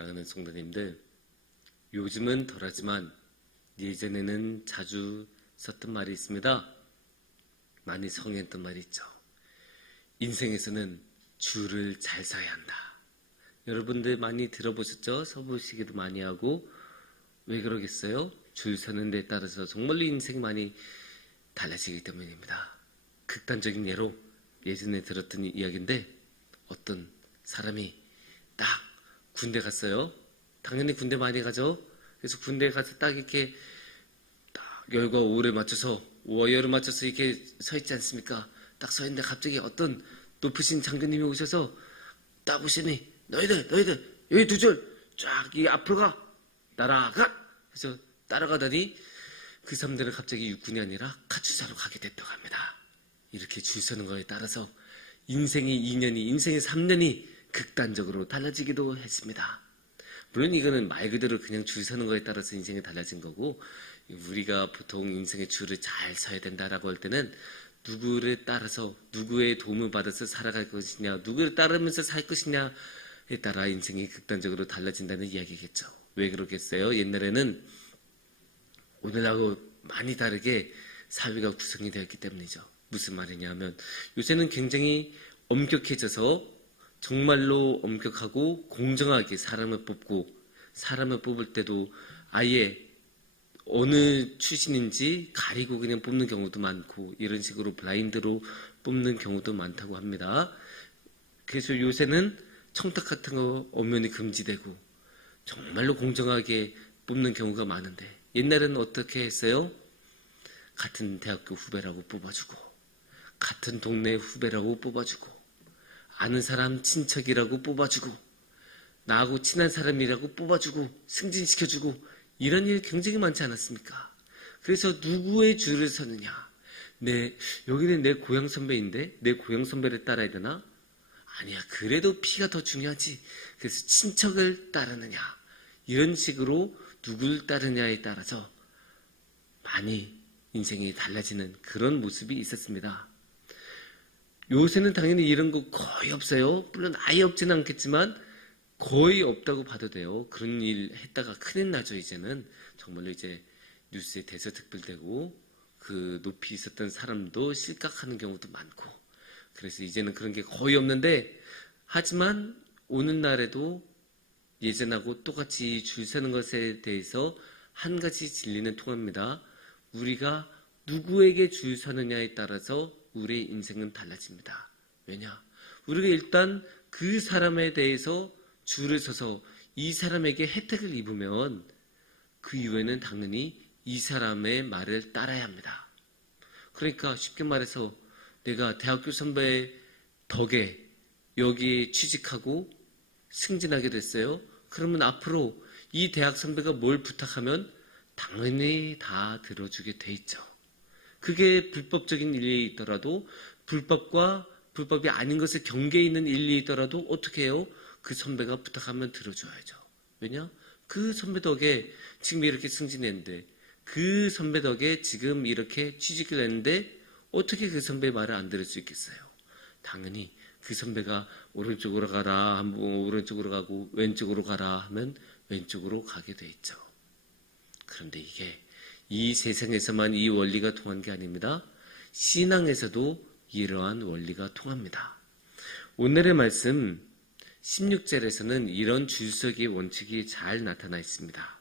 사랑하는 성도님들, 요즘은 덜하지만 예전에는 자주 썼던 말이 있습니다. 많이 성했던 말이 있죠. 인생에서는 줄을 잘 서야 한다. 여러분들 많이 들어보셨죠? 서보시기도 많이 하고 왜 그러겠어요? 줄 서는 데 따라서 정말로 인생 많이 달라지기 때문입니다. 극단적인 예로 예전에 들었던 이야기인데 어떤 사람이 딱 군대 갔어요. 당연히 군대 많이 가죠. 그래서 군대 가서 딱 이렇게 딱 열과 오를 맞춰서 월열을 맞춰서 이렇게 서 있지 않습니까? 딱 서 있는데 갑자기 어떤 높으신 장교님이 오셔서 딱 보시니 너희들 너희들 여기 두 줄 쫙 이 앞으로 가 날아가 그래서 따라가더니 그 사람들은 갑자기 육군이 아니라 카투사로 가게 됐다고 합니다. 이렇게 줄 서는 거에 따라서 인생의 2년이 인생의 3년이 극단적으로 달라지기도 했습니다. 물론 이거는 말 그대로 그냥 줄 서는 거에 따라서 인생이 달라진 거고 우리가 보통 인생의 줄을 잘 서야 된다라고 할 때는 누구를 따라서 누구의 도움을 받아서 살아갈 것이냐 누구를 따르면서 살 것이냐에 따라 인생이 극단적으로 달라진다는 이야기겠죠. 왜 그러겠어요? 옛날에는 오늘하고 많이 다르게 사회가 구성이 되었기 때문이죠. 무슨 말이냐 하면 요새는 굉장히 엄격해져서 정말로 엄격하고 공정하게 사람을 뽑고 사람을 뽑을 때도 아예 어느 출신인지 가리고 그냥 뽑는 경우도 많고 이런 식으로 블라인드로 뽑는 경우도 많다고 합니다. 그래서 요새는 청탁 같은 거 엄연히 금지되고 정말로 공정하게 뽑는 경우가 많은데 옛날에는 어떻게 했어요? 같은 대학교 후배라고 뽑아주고 같은 동네 후배라고 뽑아주고 아는 사람 친척이라고 뽑아주고 나하고 친한 사람이라고 뽑아주고 승진시켜주고 이런 일 굉장히 많지 않았습니까? 그래서 누구의 줄을 서느냐? 내 여기는 내 고향 선배인데 내 고향 선배를 따라야 되나? 아니야. 그래도 피가 더 중요하지. 그래서 친척을 따르느냐? 이런 식으로 누굴 따르냐에 따라서 많이 인생이 달라지는 그런 모습이 있었습니다. 요새는 당연히 이런 거 거의 없어요. 물론 아예 없지는 않겠지만 거의 없다고 봐도 돼요. 그런 일 했다가 큰일 나죠, 이제는. 정말로 이제 뉴스에 대서특필되고 그 높이 있었던 사람도 실각하는 경우도 많고 그래서 이제는 그런 게 거의 없는데 하지만 오는 날에도 예전하고 똑같이 줄 서는 것에 대해서 한 가지 진리는 통합니다. 우리가 누구에게 줄 서느냐에 따라서 우리의 인생은 달라집니다. 왜냐? 우리가 일단 그 사람에 대해서 줄을 서서 이 사람에게 혜택을 입으면 그 이후에는 당연히 이 사람의 말을 따라야 합니다. 그러니까 쉽게 말해서 내가 대학교 선배 덕에 여기에 취직하고 승진하게 됐어요. 그러면 앞으로 이 대학 선배가 뭘 부탁하면 당연히 다 들어주게 돼 있죠. 그게 불법적인 일이 있더라도 불법과 불법이 아닌 것을 경계에 있는 일이 있더라도 어떻게 해요? 그 선배가 부탁하면 들어줘야죠. 왜냐? 그 선배 덕에 지금 이렇게 승진했는데 그 선배 덕에 지금 이렇게 취직을 했는데 어떻게 그 선배 말을 안 들을 수 있겠어요? 당연히 그 선배가 오른쪽으로 가라 한번 오른쪽으로 가고 왼쪽으로 가라 하면 왼쪽으로 가게 돼 있죠. 그런데 이게 이 세상에서만 이 원리가 통한 게 아닙니다. 신앙에서도 이러한 원리가 통합니다. 오늘의 말씀 16절에서는 이런 줄서기의 원칙이 잘 나타나 있습니다.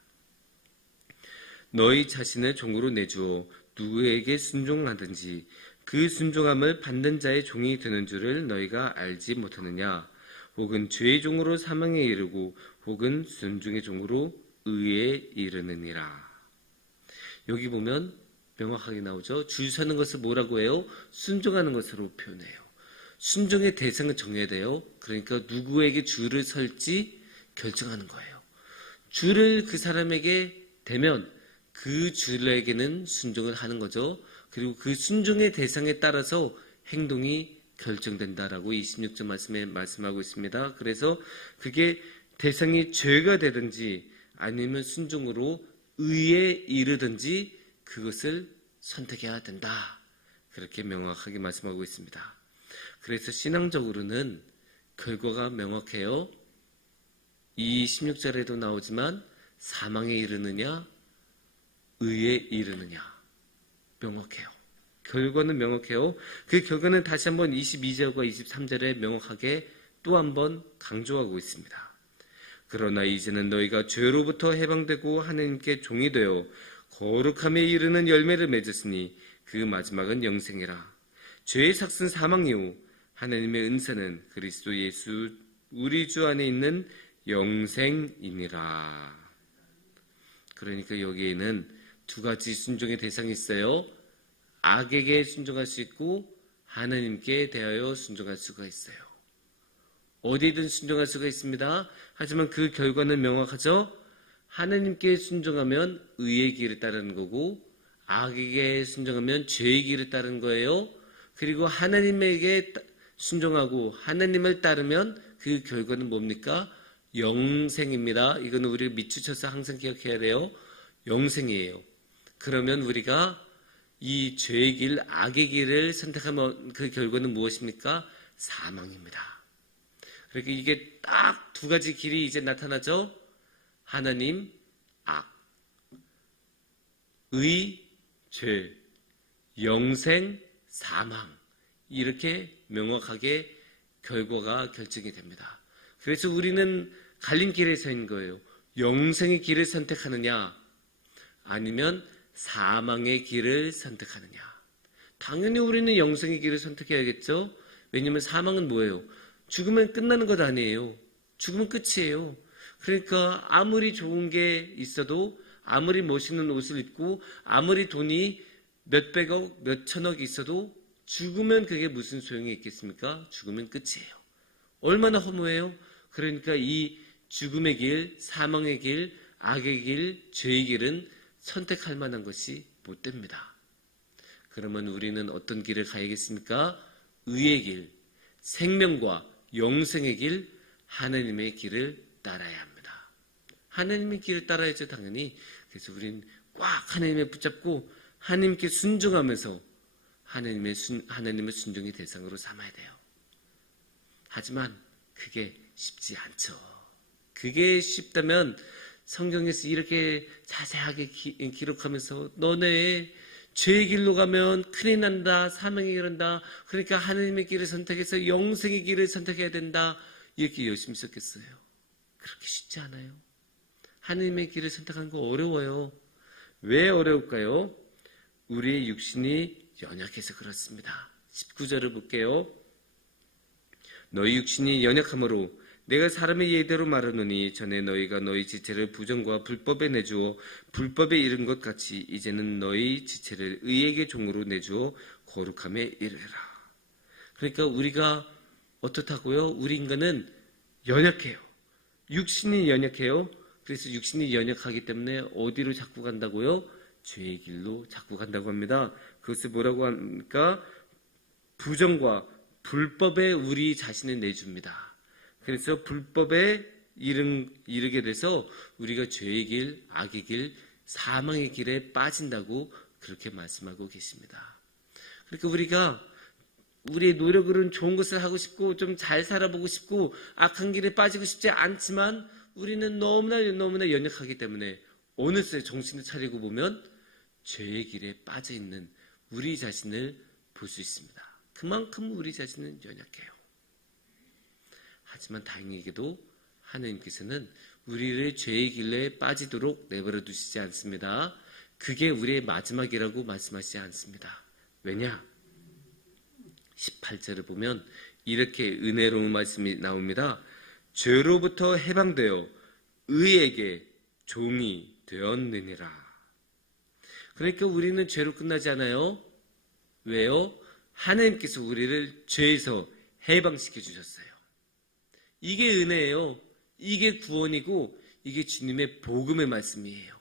너희 자신을 종으로 내주어 누구에게 순종하든지 그 순종함을 받는 자의 종이 되는 줄을 너희가 알지 못하느냐? 혹은 죄의 종으로 사망에 이르고 혹은 순종의 종으로 의에 이르느니라. 여기 보면 명확하게 나오죠. 줄 서는 것을 뭐라고 해요? 순종하는 것으로 표현해요. 순종의 대상을 정해야 돼요. 그러니까 누구에게 줄을 설지 결정하는 거예요. 줄을 그 사람에게 대면 그 줄에게는 순종을 하는 거죠. 그리고 그 순종의 대상에 따라서 행동이 결정된다라고 26절 말씀에 말씀하고 있습니다. 그래서 그게 대상이 죄가 되든지 아니면 순종으로 의에 이르든지 그것을 선택해야 된다. 그렇게 명확하게 말씀하고 있습니다. 그래서 신앙적으로는 결과가 명확해요. 이 16절에도 나오지만 사망에 이르느냐 의에 이르느냐 명확해요. 결과는 명확해요. 그 결과는 다시 한번 22절과 23절에 명확하게 또 한번 강조하고 있습니다. 그러나 이제는 너희가 죄로부터 해방되고 하나님께 종이 되어 거룩함에 이르는 열매를 맺었으니 그 마지막은 영생이라. 죄의 삭은 사망 이후 하나님의 은사는 그리스도 예수 우리 주 안에 있는 영생이니라. 그러니까 여기에는 두 가지 순종의 대상이 있어요. 악에게 순종할 수 있고 하나님께 대하여 순종할 수가 있어요. 어디든 순종할 수가 있습니다. 하지만 그 결과는 명확하죠. 하나님께 순종하면 의의 길을 따르는 거고 악에게 순종하면 죄의 길을 따르는 거예요. 그리고 하나님에게 따- 순종하고 하나님을 따르면 그 결과는 뭡니까? 영생입니다. 이거는 우리가 밑추쳐서 항상 기억해야 돼요. 영생이에요. 그러면 우리가 이 죄의 길, 악의 길을 선택하면 그 결과는 무엇입니까? 사망입니다. 그러니까 이게 딱 두 가지 길이 이제 나타나죠? 하나님, 악, 의, 죄, 영생, 사망. 이렇게 명확하게 결과가 결정이 됩니다. 그래서 우리는 갈림길에 서 있는 거예요. 영생의 길을 선택하느냐, 아니면 사망의 길을 선택하느냐. 당연히 우리는 영생의 길을 선택해야겠죠? 왜냐면 사망은 뭐예요? 죽으면 끝나는 것 아니에요. 죽으면 끝이에요. 그러니까 아무리 좋은 게 있어도 아무리 멋있는 옷을 입고 아무리 돈이 몇백억, 몇천억 있어도 죽으면 그게 무슨 소용이 있겠습니까? 죽으면 끝이에요. 얼마나 허무해요? 그러니까 이 죽음의 길, 사망의 길, 악의 길, 죄의 길은 선택할 만한 것이 못 됩니다. 그러면 우리는 어떤 길을 가야겠습니까? 의의 길, 생명과 영생의 길, 하나님의 길을 따라야 합니다. 하나님의 길을 따라야죠, 당연히. 그래서 우리는 꽉 하나님에 붙잡고 하나님께 순종하면서 하나님의 순, 하나님의 순종의 대상으로 삼아야 돼요. 하지만 그게 쉽지 않죠. 그게 쉽다면 성경에서 이렇게 자세하게 기, 기록하면서 너네 죄의 길로 가면 큰일 난다, 사망의 길한다. 그러니까 하나님의 길을 선택해서 영생의 길을 선택해야 된다. 이렇게 열심히 썼겠어요. 그렇게 쉽지 않아요. 하나님의 길을 선택하는 거 어려워요. 왜 어려울까요? 우리의 육신이 연약해서 그렇습니다. 19절을 볼게요. 너희 육신이 연약함으로 내가 사람의 예대로 말하노니 전에 너희가 너희 지체를 부정과 불법에 내주어 불법에 이른 것 같이 이제는 너희 지체를 의에게 종으로 내주어 거룩함에 이르라. 그러니까 우리가 어떻다고요? 우리 인간은 연약해요. 육신이 연약해요. 그래서 육신이 연약하기 때문에 어디로 자꾸 간다고요? 죄의 길로 자꾸 간다고 합니다. 그것을 뭐라고 합니까? 부정과 불법에 우리 자신을 내줍니다. 그래서 불법에 이른, 이르게 돼서 우리가 죄의 길, 악의 길, 사망의 길에 빠진다고 그렇게 말씀하고 계십니다. 그러니까 우리가 우리의 노력으로는 좋은 것을 하고 싶고 좀 잘 살아보고 싶고 악한 길에 빠지고 싶지 않지만 우리는 너무나 너무나 연약하기 때문에 어느새 정신을 차리고 보면 죄의 길에 빠져 있는 우리 자신을 볼 수 있습니다. 그만큼 우리 자신은 연약해요. 하지만 다행히게도 하나님께서는 우리를 죄의 길에 빠지도록 내버려 두시지 않습니다. 그게 우리의 마지막이라고 말씀하시지 않습니다. 왜냐? 18절을 보면 이렇게 은혜로운 말씀이 나옵니다. 죄로부터 해방되어 의에게 종이 되었느니라. 그러니까 우리는 죄로 끝나지 않아요. 왜요? 하나님께서 우리를 죄에서 해방시켜 주셨어요. 이게 은혜예요. 이게 구원이고 이게 주님의 복음의 말씀이에요.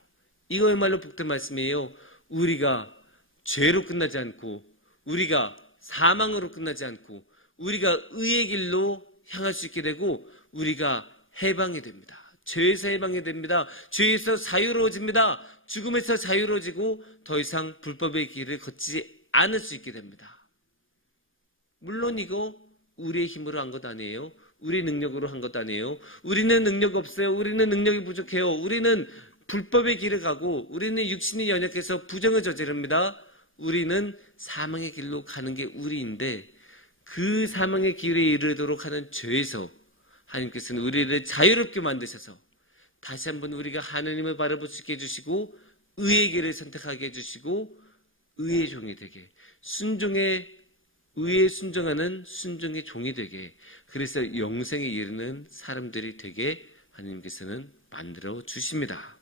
이거야말로 복된 말씀이에요. 우리가 죄로 끝나지 않고 우리가 사망으로 끝나지 않고 우리가 의의 길로 향할 수 있게 되고 우리가 해방이 됩니다. 죄에서 해방이 됩니다. 죄에서 자유로워집니다. 죽음에서 자유로워지고 더 이상 불법의 길을 걷지 않을 수 있게 됩니다. 물론 이거 우리의 힘으로 한 것 아니에요. 우리 능력으로 한 것도 아니에요. 우리는 능력 없어요. 우리는 능력이 부족해요. 우리는 불법의 길을 가고 우리는 육신이 연약해서 부정을 저지릅니다. 우리는 사망의 길로 가는 게 우리인데 그 사망의 길에 이르도록 하는 죄에서 하나님께서는 우리를 자유롭게 만드셔서 다시 한번 우리가 하나님을 바라볼 수 있게 해주시고 의의 길을 선택하게 해주시고 의의 종이 되게 순종의 의에 순종하는 순종의 종이 되게 그래서 영생에 이르는 사람들이 되게 하나님께서는 만들어 주십니다.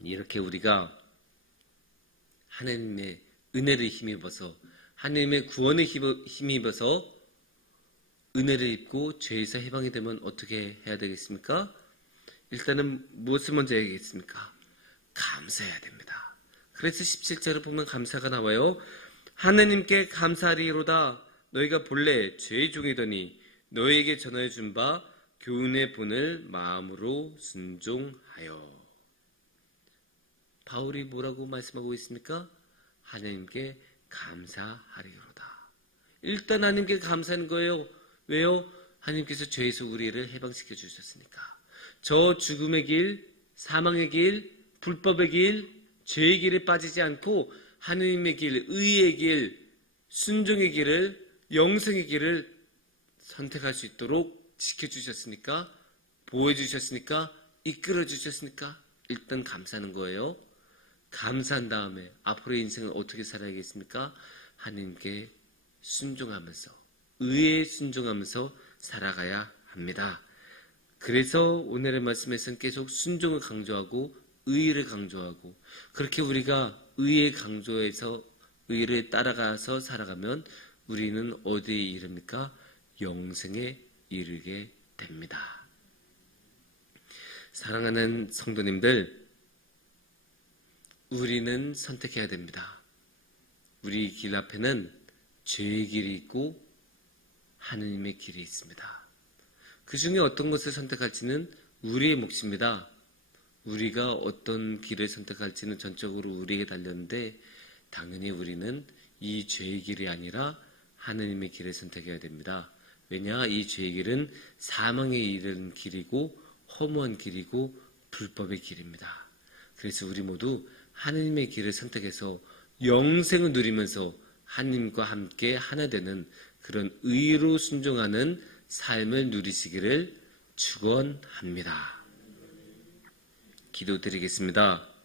이렇게 우리가 하나님의 은혜를 힘입어서 하나님의 구원을 힘입어서 은혜를 입고 죄에서 해방이 되면 어떻게 해야 되겠습니까? 일단은 무엇을 먼저 해야겠습니까? 감사해야 됩니다. 그래서 17절을 보면 감사가 나와요. 하나님께 감사하리로다 너희가 본래 죄의 종이더니 너희에게 전하여 준 바 교훈의 본을 마음으로 순종하여 바울이 뭐라고 말씀하고 있습니까? 하나님께 감사하리로다. 일단 하나님께 감사하는 거예요. 왜요? 하나님께서 죄에서 우리를 해방시켜 주셨으니까. 저 죽음의 길, 사망의 길, 불법의 길, 죄의 길에 빠지지 않고 하느님의 길, 의의 길, 순종의 길을, 영생의 길을 선택할 수 있도록 지켜주셨으니까, 보호해주셨으니까, 이끌어주셨으니까, 일단 감사하는 거예요. 감사한 다음에 앞으로의 인생을 어떻게 살아야겠습니까? 하나님께 순종하면서, 의에 순종하면서 살아가야 합니다. 그래서 오늘의 말씀에서는 계속 순종을 강조하고 의를 강조하고 그렇게 우리가 의의 강조에서 의를 따라가서 살아가면 우리는 어디에 이릅니까? 영생에 이르게 됩니다. 사랑하는 성도님들, 우리는 선택해야 됩니다. 우리 길 앞에는 죄의 길이 있고 하느님의 길이 있습니다. 그 중에 어떤 것을 선택할지는 우리의 몫입니다. 우리가 어떤 길을 선택할지는 전적으로 우리에게 달렸는데 당연히 우리는 이 죄의 길이 아니라 하느님의 길을 선택해야 됩니다. 왜냐? 이 죄의 길은 사망에 이르는 길이고 허무한 길이고 불법의 길입니다. 그래서 우리 모두 하느님의 길을 선택해서 영생을 누리면서 하나님과 함께 하나 되는 그런 의로 순종하는 삶을 누리시기를 축원합니다. 기도드리겠습니다.